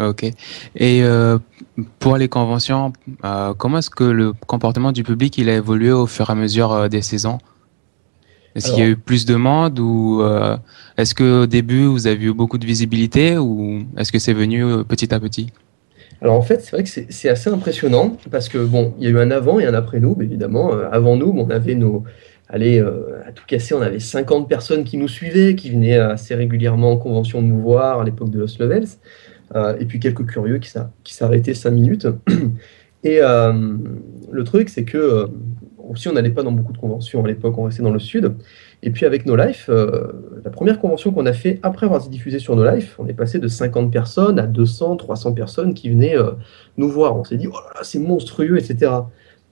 Ok. Et pour les conventions, comment est-ce que le comportement du public il a évolué au fur et à mesure des saisons? Est-ce qu'il y a Alors, eu plus de monde ou est-ce que au début vous avez eu beaucoup de visibilité ou est-ce que c'est venu petit à petit? alors en fait, c'est vrai que c'est assez impressionnant parce que bon, il y a eu un avant et un après nous, évidemment. Avant nous, bon, on avait allez, à tout casser, on avait 50 personnes qui nous suivaient, qui venaient assez régulièrement en convention de nous voir à l'époque de Lost Levels. Et puis quelques curieux qui s'arrêtaient 5 minutes. Et le truc, c'est que aussi, on n'allait pas dans beaucoup de conventions à l'époque, on restait dans le sud. Et puis avec No Life, la première convention qu'on a fait après avoir été diffusé sur No Life, on est passé de 50 personnes à 200, 300 personnes qui venaient nous voir. On s'est dit, oh là là, c'est monstrueux, etc.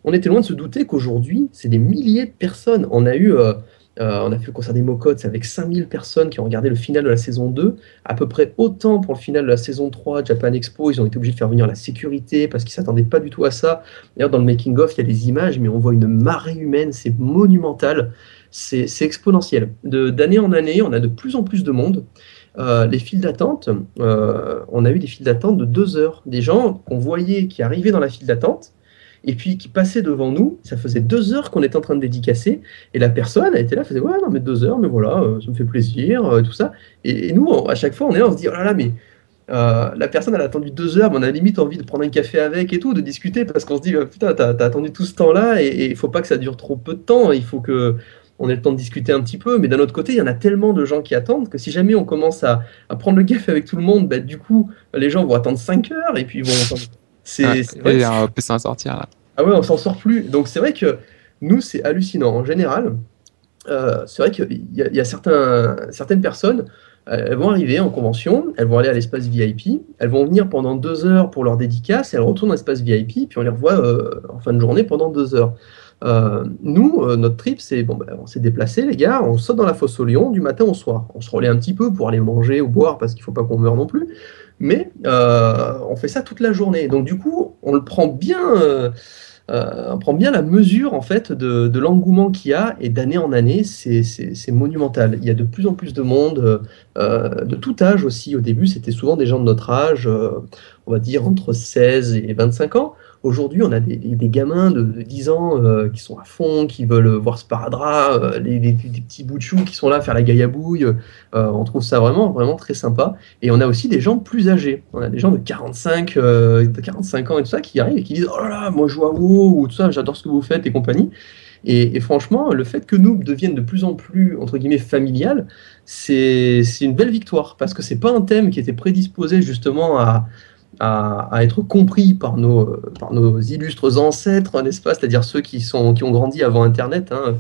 On était loin de se douter qu'aujourd'hui, c'est des milliers de personnes. On a fait le concert des Mocottes avec 5000 personnes qui ont regardé le final de la saison 2, à peu près autant pour le final de la saison 3 Japan Expo. Ils ont été obligés de faire venir la sécurité parce qu'ils ne s'attendaient pas du tout à ça. D'ailleurs, dans le making-of, il y a des images, mais on voit une marée humaine, c'est monumental, c'est exponentiel. D'année en année, on a de plus en plus de monde. Les files d'attente, on a eu des files d'attente de 2 heures. Des gens qu'on voyait qui arrivaient dans la file d'attente et puis qui passaient devant nous. Ça faisait 2 heures qu'on était en train de dédicacer et la personne, elle était là, elle faisait ouais, non, mais 2 heures, mais voilà, ça me fait plaisir, tout ça. Et nous, à chaque fois, on est là, on se dit oh là là, mais la personne, elle a attendu 2 heures, mais on a limite envie de prendre un café avec et tout, de discuter, parce qu'on se dit, putain, t'as attendu tout ce temps-là, et il faut pas que ça dure trop peu de temps, il faut que on ait le temps de discuter un petit peu, mais d'un autre côté, il y en a tellement de gens qui attendent que si jamais on commence à prendre le café avec tout le monde, bah, du coup, les gens vont attendre 5 heures, et puis vont... Ouais, C'est vrai que et on peut s'en sortir là. ah ouais, on s'en sort plus. Donc c'est vrai que nous, c'est hallucinant. En général, c'est vrai qu'il y a certaines personnes, elles vont arriver en convention, elles vont aller à l'espace VIP, elles vont venir pendant 2 heures pour leur dédicace, et elles retournent à l'espace VIP, puis on les revoit en fin de journée pendant 2 heures. Nous, notre trip, c'est bon, ben, on s'est déplacé, les gars, on saute dans la fosse au lion du matin au soir. On se relaie un petit peu pour aller manger ou boire parce qu'il faut pas qu'on meure non plus, mais on fait ça toute la journée. Donc du coup, on prend bien la mesure en fait de l'engouement qu'il y a et d'année en année, c'est monumental. Il y a de plus en plus de monde, de tout âge aussi. Au début, c'était souvent des gens de notre âge, on va dire entre 16 et 25 ans. Aujourd'hui, on a des gamins de 10 ans qui sont à fond, qui veulent voir Sparadrap, des petits bouts de chou qui sont là à faire la gaillabouille. On trouve ça vraiment, vraiment très sympa. Et on a aussi des gens plus âgés. On a des gens de 45 ans et tout ça qui arrivent et qui disent oh là là, moi je joue à WoW ou tout ça, j'adore ce que vous faites et compagnie. Et franchement, le fait que Noob devienne de plus en plus, entre guillemets, familial, c'est une belle victoire parce que c'est pas un thème qui était prédisposé justement à être compris par nos illustres ancêtres, n'est-ce pas? C'est-à-dire ceux qui ont grandi avant Internet, hein.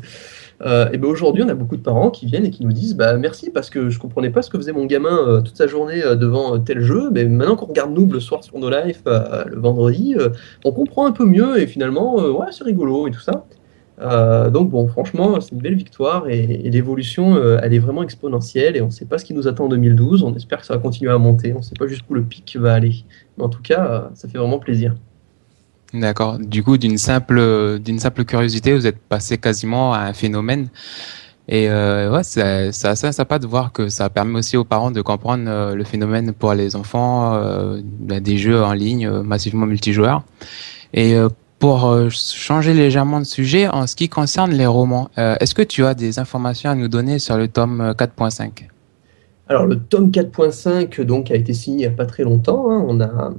Et ben aujourd'hui, on a beaucoup de parents qui viennent et qui nous disent bah, merci parce que je comprenais pas ce que faisait mon gamin toute sa journée devant tel jeu, mais maintenant qu'on regarde Noob le soir sur nos lives le vendredi, on comprend un peu mieux et finalement, ouais, c'est rigolo et tout ça. Donc bon, franchement, c'est une belle victoire et l'évolution, elle est vraiment exponentielle et on ne sait pas ce qui nous attend en 2012. On espère que ça va continuer à monter. On ne sait pas jusqu'où le pic va aller. Mais en tout cas, ça fait vraiment plaisir. D'accord. Du coup, d'une simple curiosité, vous êtes passé quasiment à un phénomène. Et ouais, c'est assez sympa de voir que ça permet aussi aux parents de comprendre le phénomène pour les enfants, des jeux en ligne massivement multijoueurs. Et pour changer légèrement de sujet, en ce qui concerne les romans, est-ce que tu as des informations à nous donner sur le tome 4.5? Alors, le tome 4.5 donc, a été signé il n'y a pas très longtemps, hein. On a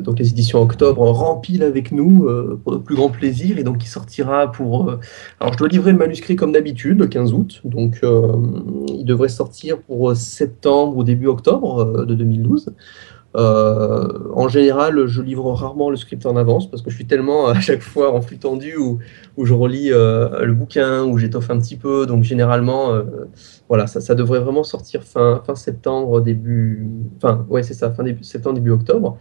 donc les éditions Octobre remplies avec nous pour notre plus grand plaisir. Et donc, il sortira pour. Alors, je dois livrer le manuscrit comme d'habitude, le 15 août. Donc, il devrait sortir pour septembre ou début octobre de 2012. En général, je livre rarement le script en avance parce que je suis tellement à chaque fois en flux tendu où je relis le bouquin, où j'étoffe un petit peu. Donc généralement, voilà, ça devrait vraiment sortir fin septembre, Enfin, ouais, c'est ça, fin début septembre, début octobre.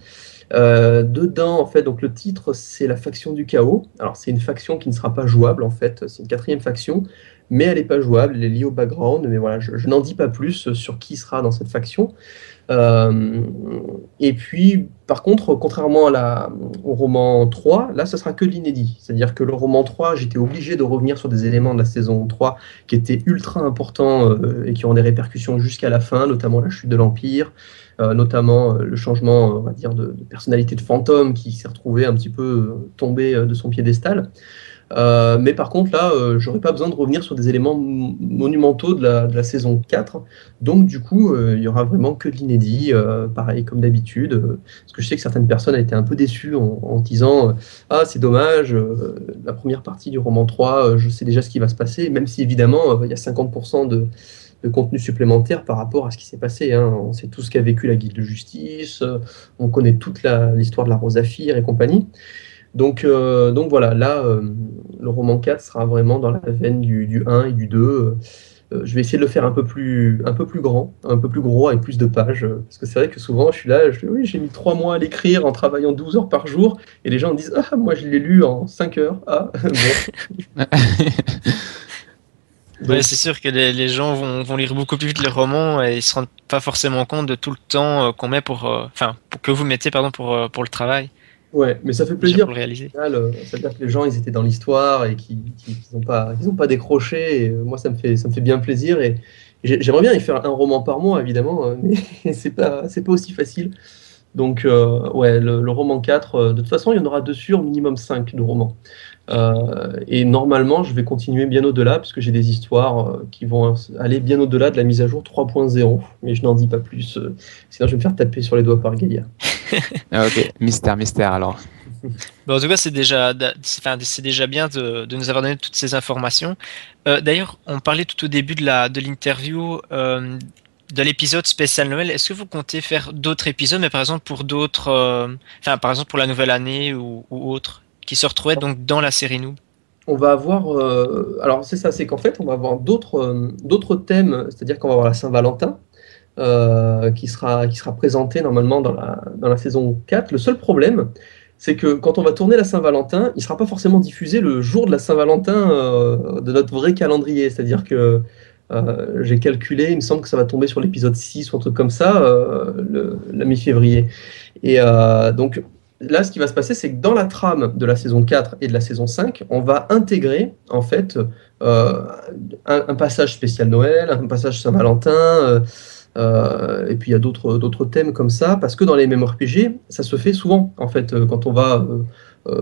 Dedans, en fait, donc le titre, c'est la faction du chaos. Alors, c'est une faction qui ne sera pas jouable, en fait. C'est une quatrième faction, mais elle n'est pas jouable. Elle est liée au background. Mais voilà, je n'en dis pas plus sur qui sera dans cette faction. Euh, et puis, par contre, contrairement au roman 3, là, ce sera que de l'inédit. C'est-à-dire que le roman 3, j'étais obligé de revenir sur des éléments de la saison 3 qui étaient ultra importants et qui ont des répercussions jusqu'à la fin, notamment la chute de l'Empire, notamment le changement, on va dire, de personnalité de fantôme qui s'est retrouvé un petit peu tombé de son piédestal. Mais par contre, là, j'aurais pas besoin de revenir sur des éléments monumentaux de la saison 4. Donc, du coup, il y aura vraiment que de l'inédit, pareil, comme d'habitude. Parce que je sais que certaines personnes ont été un peu déçues en disant Ah, c'est dommage, la première partie du roman 3, je sais déjà ce qui va se passer, même si évidemment, il y a 50% de contenu supplémentaire par rapport à ce qui s'est passé, hein. On sait tout ce qu'a vécu la Guilde de Justice, on connaît toute l'histoire de la Rose Saphir et compagnie. Donc voilà, là, le roman 4 sera vraiment dans la veine du 1 et du 2. Je vais essayer de le faire un peu plus grand, un peu plus gros, avec plus de pages. Parce que c'est vrai que souvent, je suis là, je dis, oui, j'ai mis 3 mois à l'écrire en travaillant 12 heures par jour. Et les gens me disent, ah, moi, je l'ai lu en 5 heures. Ah, bon. Ouais, Donc, c'est sûr que les gens vont lire beaucoup plus vite les romans et ils se rendent pas forcément compte de tout le temps qu'on met que vous mettez, pardon, pour le travail, ouais, mais ça fait déjà plaisir. pour le réaliser. Au final, ça veut dire que les gens, ils étaient dans l'histoire et qu'ils n'ont pas décroché. Et moi, ça me fait bien plaisir. Et j'aimerais bien y faire un roman par mois, évidemment, mais c'est pas aussi facile. Donc, ouais, le roman 4, de toute façon, il y en aura dessus au minimum 5 de romans. Et normalement, je vais continuer bien au-delà, parce que j'ai des histoires qui vont aller bien au-delà de la mise à jour 3.0. Mais je n'en dis pas plus, sinon je vais me faire taper sur les doigts par Gaïa. Ah, ok, mystère, mystère alors. Bon, en tout cas, c'est déjà bien de nous avoir donné toutes ces informations. D'ailleurs, on parlait tout au début de l'interview de l'épisode spécial Noël. Est-ce que vous comptez faire d'autres épisodes, mais par exemple pour par exemple pour la nouvelle année ou autre, qui se retrouvaient donc dans la série Nous? On va avoir, alors c'est ça, c'est qu'en fait, on va avoir d'autres thèmes, c'est-à-dire qu'on va avoir la Saint-Valentin, qui sera présentée normalement dans la saison 4. Le seul problème, c'est que quand on va tourner la Saint-Valentin, il ne sera pas forcément diffusé le jour de la Saint-Valentin de notre vrai calendrier. C'est-à-dire que j'ai calculé, il me semble que ça va tomber sur l'épisode 6 ou un truc comme ça, la mi-février. Et donc là, ce qui va se passer, c'est que dans la trame de la saison 4 et de la saison 5, on va intégrer en fait euh, un passage spécial Noël, un passage Saint-Valentin, et puis il y a d'autres thèmes comme ça, parce que dans les MMORPG, ça se fait souvent en fait quand on va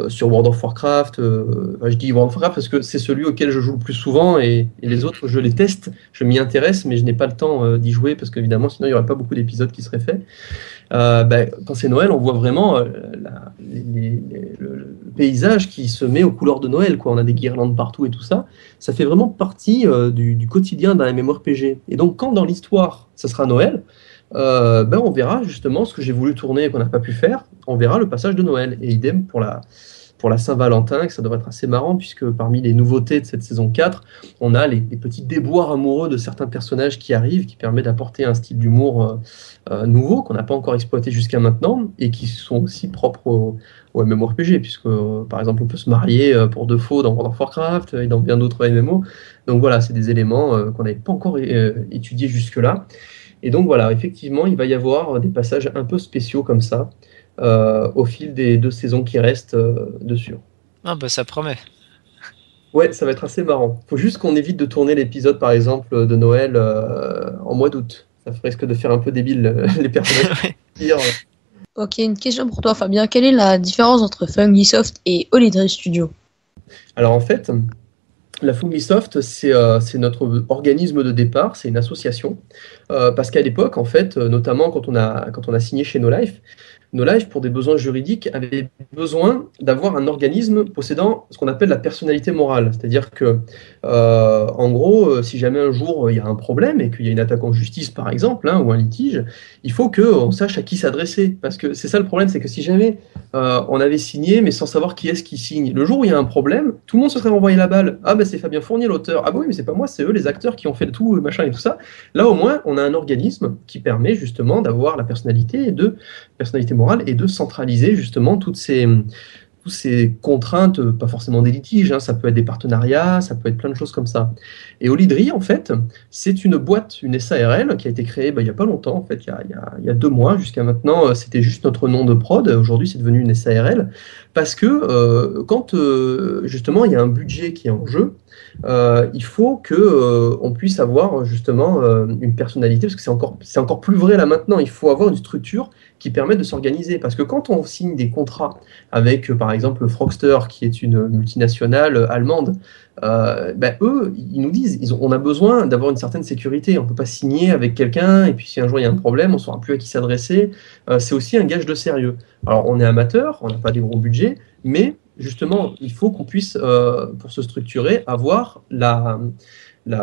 sur World of Warcraft. Enfin, je dis World of Warcraft parce que c'est celui auquel je joue le plus souvent, et les autres, je les teste, je m'y intéresse, mais je n'ai pas le temps d'y jouer parce qu'évidemment, sinon il n'y aurait pas beaucoup d'épisodes qui seraient faits. Quand c'est Noël, on voit vraiment le paysage qui se met aux couleurs de Noël, quoi. On a des guirlandes partout et tout ça. Ça fait vraiment partie du quotidien d'un MMORPG. Et donc, quand dans l'histoire, ça sera Noël, on verra justement ce que j'ai voulu tourner et qu'on n'a pas pu faire. On verra le passage de Noël. Et idem pour la Saint-Valentin, que ça devrait être assez marrant, puisque parmi les nouveautés de cette saison 4, on a les petits déboires amoureux de certains personnages qui arrivent, qui permet d'apporter un style d'humour nouveau qu'on n'a pas encore exploité jusqu'à maintenant, et qui sont aussi propres au MMORPG, puisque par exemple on peut se marier pour de faux dans World of Warcraft et dans bien d'autres MMO. Donc voilà, c'est des éléments qu'on n'avait pas encore étudiés jusque-là. Et donc voilà, effectivement, il va y avoir des passages un peu spéciaux comme ça au fil des 2 saisons qui restent dessus. Ah bah ça promet. Ouais, ça va être assez marrant. Faut juste qu'on évite de tourner l'épisode, par exemple, de Noël en mois d'août. Ça risque de faire un peu débile, les personnages. Ok, une question pour toi, Fabien. Quelle est la différence entre Fungisoft et Holiday Studio? Alors en fait, la Fungisoft, c'est notre organisme de départ, c'est une association. Parce qu'à l'époque, en fait, notamment quand on a signé chez No Life, No Life, pour des besoins juridiques, avait besoin d'avoir un organisme possédant ce qu'on appelle la personnalité morale. C'est-à-dire que, en gros, si jamais un jour il y a un problème et qu'il y a une attaque en justice, par exemple, hein, ou un litige, il faut qu'on sache à qui s'adresser. Parce que c'est ça le problème, c'est que si jamais on avait signé, mais sans savoir qui est-ce qui signe, le jour où il y a un problème, tout le monde se serait renvoyé la balle. Ah ben c'est Fabien Fournier, l'auteur. Ah ben oui, mais c'est pas moi, c'est eux les acteurs qui ont fait le tout, machin et tout ça. Là au moins, on a un organisme qui permet justement d'avoir la personnalité morale et de centraliser justement toutes ces contraintes, pas forcément des litiges, hein, ça peut être des partenariats, ça peut être plein de choses comme ça. Et Olydri, en fait, c'est une boîte, une SARL, qui a été créée il n'y a pas longtemps, en fait, il y a 2 mois. Jusqu'à maintenant, c'était juste notre nom de prod. Aujourd'hui, c'est devenu une SARL. Parce que quand justement il y a un budget qui est en jeu, il faut que on puisse avoir justement une personnalité, parce que c'est encore plus vrai là maintenant. Il faut avoir une structure qui permette de s'organiser. Parce que quand on signe des contrats avec, par exemple, Frogster, qui est une multinationale allemande, eux, ils nous disent, on a besoin d'avoir une certaine sécurité. On ne peut pas signer avec quelqu'un, et puis si un jour il y a un problème, on ne saura plus à qui s'adresser. C'est aussi un gage de sérieux. Alors, on est amateur, on n'a pas des gros budgets, mais justement, il faut qu'on puisse, pour se structurer, avoir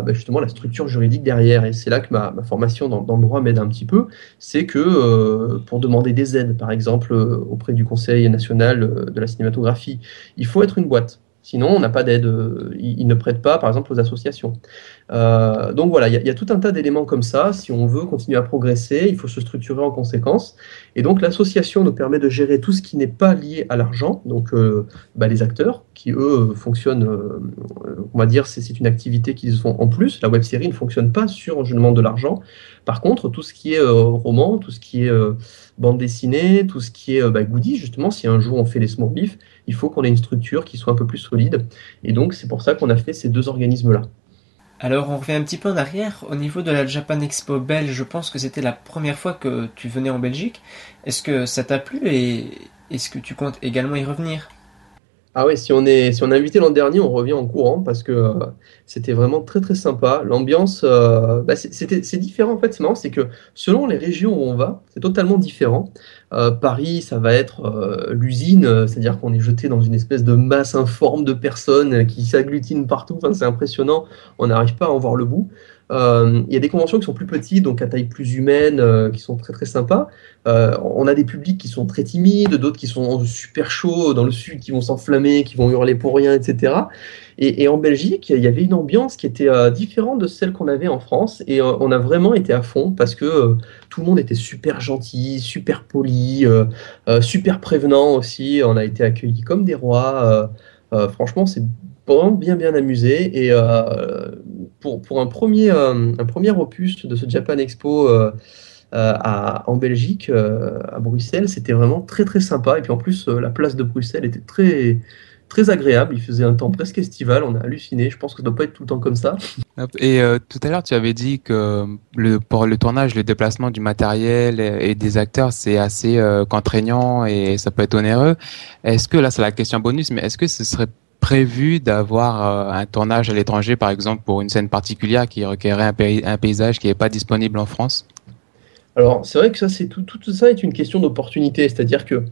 justement la structure juridique derrière. Et c'est là que ma formation dans le droit m'aide un petit peu. C'est que pour demander des aides, par exemple, auprès du Conseil national de la cinématographie, il faut être une boîte. Sinon, on n'a pas d'aide. Ils ne prêtent pas, par exemple, aux associations. Donc voilà, il y a tout un tas d'éléments comme ça. Si on veut continuer à progresser, il faut se structurer en conséquence. Et donc l'association nous permet de gérer tout ce qui n'est pas lié à l'argent. Donc les acteurs, qui eux fonctionnent, on va dire, c'est une activité qu'ils font en plus. La web série ne fonctionne pas sur je demande de l'argent. Par contre, tout ce qui est roman, tout ce qui est bande dessinée, tout ce qui est goodies, justement, si un jour on fait les small beef, il faut qu'on ait une structure qui soit un peu plus solide. Et donc c'est pour ça qu'on a fait ces deux organismes-là. Alors on revient un petit peu en arrière. Au niveau de la Japan Expo belge, je pense que c'était la première fois que tu venais en Belgique. Est-ce que ça t'a plu et est-ce que tu comptes également y revenir? Ah ouais, si on est invité l'an dernier, on revient en courant parce que c'était vraiment très très sympa. L'ambiance, c'est différent en fait. C'est marrant, c'est que selon les régions où on va, c'est totalement différent. Paris, ça va être l'usine, c'est-à-dire qu'on est jeté dans une espèce de masse informe de personnes qui s'agglutinent partout. Enfin, c'est impressionnant. On n'arrive pas à en voir le bout. Il y a des conventions qui sont plus petites, donc à taille plus humaine, qui sont très très sympas. On a des publics qui sont très timides, d'autres qui sont super chauds dans le sud, qui vont s'enflammer, qui vont hurler pour rien, etc. Et en Belgique, il y avait une ambiance qui était différente de celle qu'on avait en France. Et on a vraiment été à fond parce que tout le monde était super gentil, super poli, super prévenant aussi. On a été accueillis comme des rois. Franchement, c'est vraiment bien bien amusé. Et pour un premier opus de ce Japan Expo, en Belgique, à Bruxelles, c'était vraiment très très sympa. Et puis en plus, la place de Bruxelles était très très agréable. Il faisait un temps presque estival. On a halluciné. Je pense que ça doit pas être tout le temps comme ça. Hop. Et tout à l'heure, tu avais dit que pour le tournage, le déplacement du matériel et des acteurs, c'est assez contraignant et ça peut être onéreux. Est-ce que, là, c'est la question bonus, mais est-ce que ce serait prévu d'avoir un tournage à l'étranger, par exemple, pour une scène particulière qui requérait un paysage qui n'est pas disponible en France? Alors, c'est vrai que ça, tout ça est une question d'opportunité. C'est-à-dire que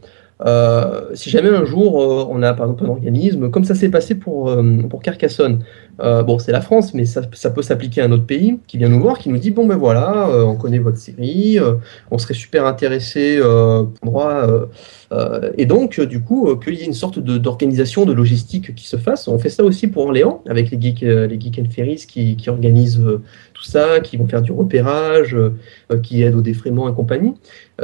si jamais un jour on a par exemple un organisme, comme ça s'est passé pour Carcassonne, bon, c'est la France, mais ça peut s'appliquer à un autre pays qui vient nous voir, qui nous dit, bon ben voilà, on connaît votre série, on serait super intéressé pour droit, et donc du coup, qu'il y ait une sorte d'organisation, de logistique qui se fasse. On fait ça aussi pour Orléans, avec les Geek and Ferries qui organisent tout ça, qui vont faire du repérage, qui aident au défraiement et compagnie.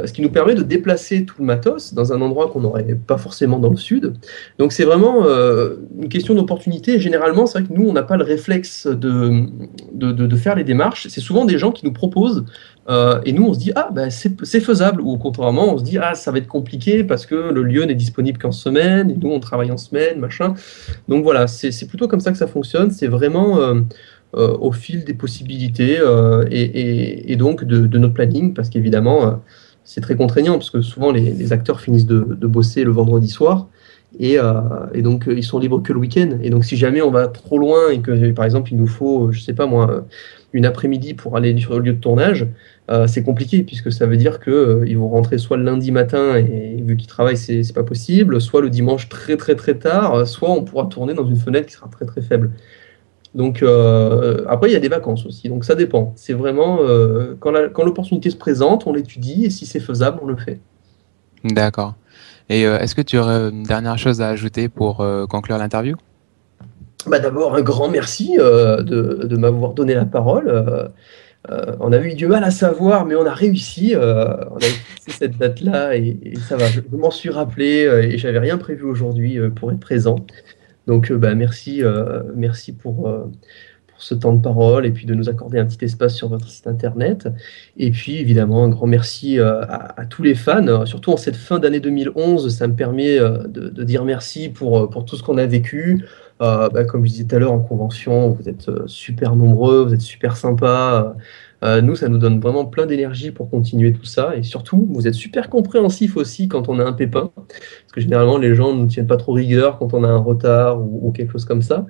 Ce qui nous permet de déplacer tout le matos dans un endroit qu'on n'aurait pas forcément dans le sud. Donc c'est vraiment une question d'opportunité. Et généralement, c'est vrai que nous, on n'a pas le réflexe de faire les démarches. C'est souvent des gens qui nous proposent, et nous, on se dit, ah, bah, c'est faisable. Ou contrairement, on se dit, ah, ça va être compliqué parce que le lieu n'est disponible qu'en semaine, et nous, on travaille en semaine, machin. Donc voilà, c'est plutôt comme ça que ça fonctionne. C'est vraiment au fil des possibilités et donc de notre planning, parce qu'évidemment, c'est très contraignant, parce que souvent les acteurs finissent de bosser le vendredi soir, et donc ils sont libres que le week-end. Et donc si jamais on va trop loin et que, par exemple, il nous faut, je sais pas moi, une après-midi pour aller sur le lieu de tournage, c'est compliqué, puisque ça veut dire que ils vont rentrer soit le lundi matin, et vu qu'ils travaillent, c'est pas possible, soit le dimanche très très très tard, soit on pourra tourner dans une fenêtre qui sera très très faible. Donc après, il y a des vacances aussi, donc ça dépend. C'est vraiment quand l'opportunité se présente, on l'étudie, et si c'est faisable, on le fait. D'accord. Et est-ce que tu aurais une dernière chose à ajouter pour conclure l'interview? Bah, d'abord, un grand merci de m'avoir donné la parole. On avait eu du mal à savoir, mais on a réussi. On avait fixé cette date-là et ça va. Je m'en suis rappelé et j'avais rien prévu aujourd'hui pour être présent. Donc, bah, merci pour ce temps de parole et puis de nous accorder un petit espace sur votre site internet. Et puis, évidemment, un grand merci à tous les fans, surtout en cette fin d'année 2011. Ça me permet de dire merci pour tout ce qu'on a vécu. Bah, comme je disais tout à l'heure en convention, vous êtes super nombreux, vous êtes super sympas. Nous, ça nous donne vraiment plein d'énergie pour continuer tout ça. Et surtout, vous êtes super compréhensifs aussi quand on a un pépin. Parce que généralement, les gens ne tiennent pas trop rigueur quand on a un retard ou quelque chose comme ça.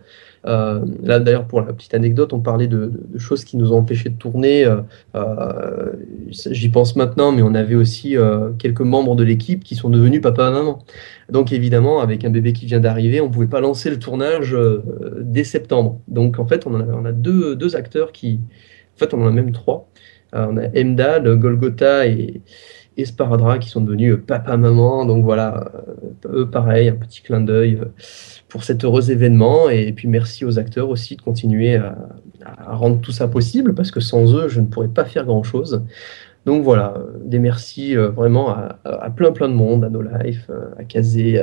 Là, d'ailleurs, pour la petite anecdote, on parlait de choses qui nous ont empêchés de tourner. Euh, J'y pense maintenant, mais on avait aussi quelques membres de l'équipe qui sont devenus papa et maman. Donc, évidemment, avec un bébé qui vient d'arriver, on ne pouvait pas lancer le tournage dès septembre. Donc, en fait, on a deux acteurs qui. En fait, on en a même trois. On a Emdad, Golgotha et Sparadrap qui sont devenus papa-maman. Donc voilà, eux, pareil, un petit clin d'œil pour cet heureux événement. Et puis merci aux acteurs aussi de continuer à rendre tout ça possible, parce que sans eux, je ne pourrais pas faire grand-chose. Donc voilà, des merci vraiment à plein plein de monde, à No Life, à Kazé,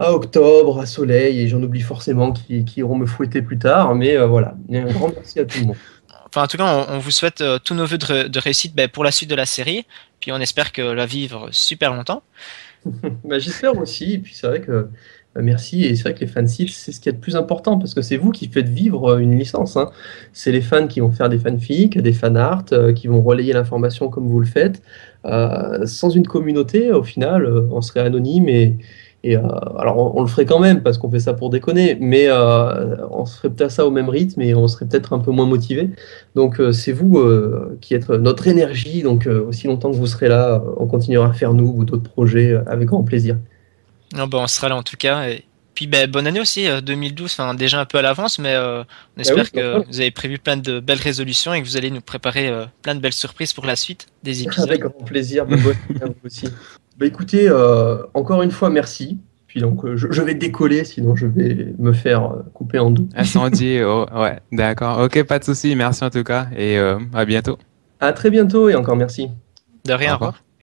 à Octobre, à Soleil, et j'en oublie forcément qui iront me fouetter plus tard. Mais voilà, un grand merci à tout le monde. Enfin, en tout cas, on vous souhaite tous nos vœux de réussite ben, pour la suite de la série. Puis on espère que la vivre super longtemps. Bah, j'espère aussi. Et puis c'est vrai que merci. Et c'est vrai que les fansites, c'est ce qu'il y a de plus important parce que c'est vous qui faites vivre une licence, hein. C'est les fans qui vont faire des fanfics, des fanarts, qui vont relayer l'information comme vous le faites. Sans une communauté, au final, on serait anonyme alors on le ferait quand même parce qu'on fait ça pour déconner, mais on se ferait peut-être ça au même rythme et on serait peut-être un peu moins motivé. Donc c'est vous qui êtes notre énergie. Donc aussi longtemps que vous serez là, on continuera à faire nous ou d'autres projets avec grand plaisir. Non, ben, on sera là en tout cas. Et puis ben, bonne année aussi, 2012, enfin, déjà un peu à l'avance, mais on Bah oui, espère c'est que normal. vous avez prévu plein de belles résolutions et que vous allez nous préparer plein de belles surprises pour la suite des épisodes. Avec grand plaisir. Bah, bonne année à vous aussi. Bah, écoutez, encore une fois, merci. Puis donc, je vais décoller, sinon je vais me faire couper en deux. Incendie, oh, ouais, d'accord. Ok, pas de souci. Merci en tout cas et à bientôt. À très bientôt et encore merci. De Au rien, au revoir. revoir.